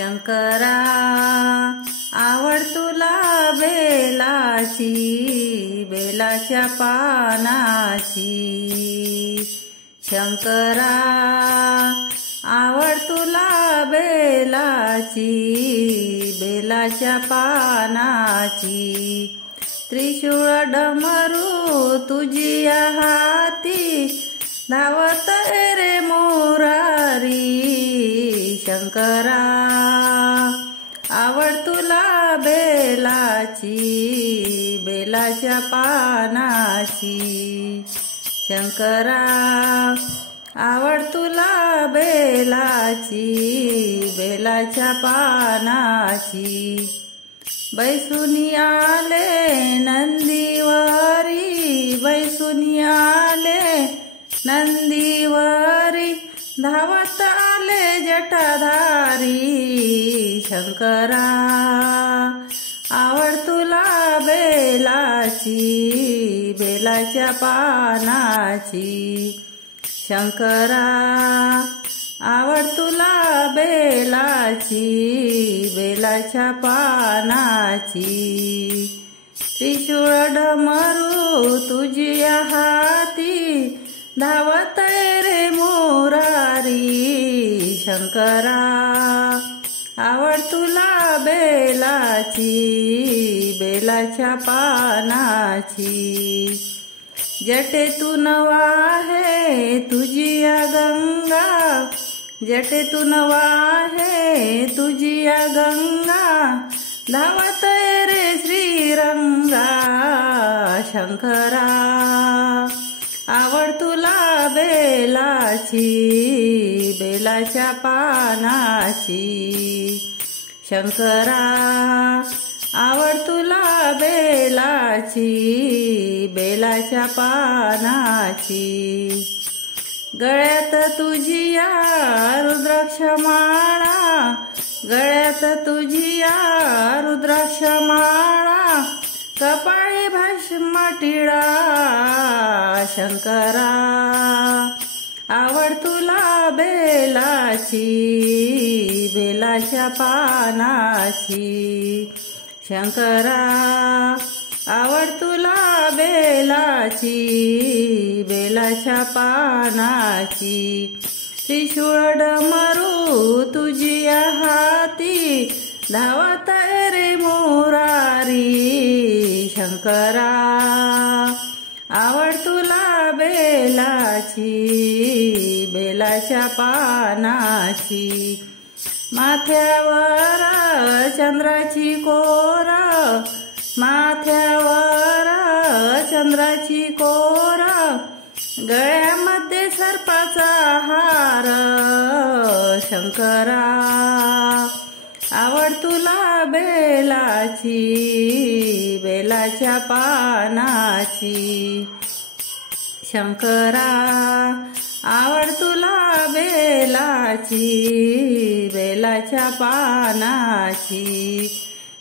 शंकरा आवड तुला बेलाची, बेलाच्या पानाची। शंकरा आवड तुला बेलाची, बेलाच्या पानाची। त्रिशूळ डमरू तुझिया हाती, धावत रे मुरारी। शंकरा आवड तुला बेलाची, बेलाच्या पानाची। शंकरा आवड तुला बेलाची, बेलाच्या पानाची। बैसुनी आले नंदीवरी, बैसुनी आले नंदीवरी, धावत आले जटाधारी। शंकरा आवड तुला बेलाची, बेलाच्या पानाची। शंकरा आवड तुला बेलाची, बेलाच्या पानाची। त्रिशूळ डमरू तुझिया हाती, धावत रे मुरारी। शंकरा आवड तुला बेलाची, बेलाच्या पानाची। जटेतून वाहे तुझिया गंगा, जटेतून वाहे तुझिया गंगा, धावत रे श्रीरंगा। शंकरा आवड तुला बेलाची, बेलाच्या पानाची। शंकरा आवड तुला बेलाची, बेलाच्या पानाची। गळ्यात तुझिया रुद्राक्ष माळा, गळ्यात तुझिया रुद्राक्ष माळा, कपाळी भस्म टिळा। शंकरा आवड तुला बेलाची, बेलाच्या पानाची। शंकरा आवड तुला बेलाची, बेलाच्या पानाची। त्रिशूळ डमरू तुझिया हाती, धावत रे मुरारी। शंकरा आवड तुला बेलाची, बेलाच्या पानाची। माथ्यावर चंद्राची कोर, माथ्यावर चंद्राची कोर, गळ्यामध्ये सर्पाचा हार। शंकरा आवड तुला बेलाची, बेलाच्या पानाची। शंकरा आवड तुला बेलाची, बेलाच्या पानाची।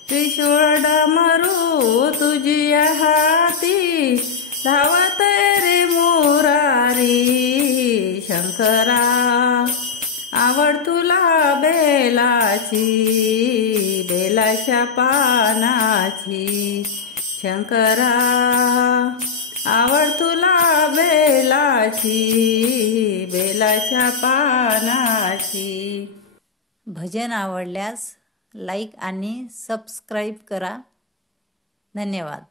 त्रिशूळ डमरू तुझिया हाती, धावत रे मुरारी। शंकरा आवड तुला बेलाची, बेलाच्या पानाची। शंकरा आवड तुला बेलाची, बेलाच्या पानाची। भजन आवडल्यास लाईक आणि सबस्क्राईब करा। धन्यवाद।